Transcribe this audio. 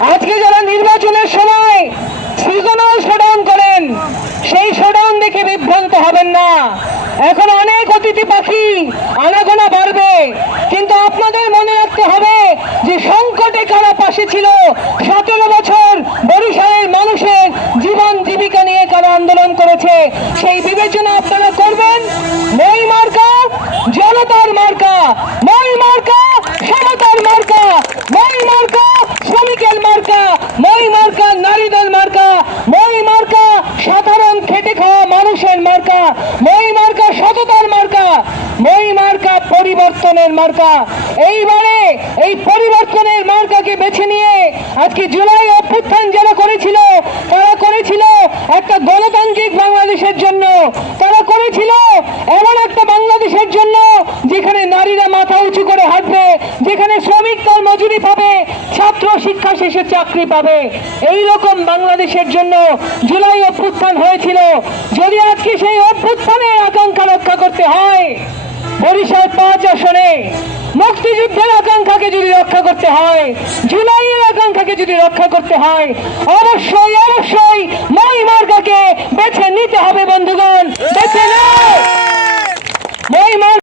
আজকে যারা নির্বাচনের সময় সিজনাল শোডাউন করেন, সেই শোডাউন দেখে বিভ্রান্ত হবেন না। এখন অনেক অতিথি পাখি আনাগোনা বাড়বে, কিন্তু আপনাদের মনে রাখতে হবে যে সংকটে কারা পাশে ছিল। 17 বছর বরিশালের মানুষের জীবন জীবিকা নিয়ে কারা আন্দোলন করেছে, সেই বিবেচনা আপনারা করবেন। মই মার্কা জনতার মার্কা, মই মার্কা সমতার মার্কা, মই মার্কা শ্রমিকের মার্কা, মই মার্কা নারীদের মার্কা, মই মার্কা সাধারণ খেটে খাওয়া মানুষের মার্কা, মই মার্কা সততার মার্কা, মই মার্কা পরিবর্তনের মার্কা। এইবারে এই পরিবর্তনের মার্কাকে বেছে নিয়ে আজকে জুলাই অভ্যুত্থান যারা করেছিল, তারা করেছিল একটা গণতান্ত্রিক বাংলাদেশের জন্য, তারা করেছিল এমন একটা বাংলাদেশের জন্য যেখানে নারীরা মাথা উঁচু করে হাঁটবে, যেখানে শ্রমিক তার মজুরি পাবে, ছাত্র শিক্ষা শেষে চাকরি পাবে। এই রকম বাংলাদেশের জন্য জুলাই অভ্যুত্থান হয়েছিল। যদি আজকে সেই অভ্যুত্থানের আকাঙ্ক্ষা রক্ষা করতে হয়, বরিশাল 5 আসনে মুক্তিযুদ্ধের আকাঙ্ক্ষাকে যদি রক্ষা করতে হয়, জুলাইয়ের আকাঙ্ক্ষাকে যদি রক্ষা করতে হয়, অবশ্যই অবশ্যই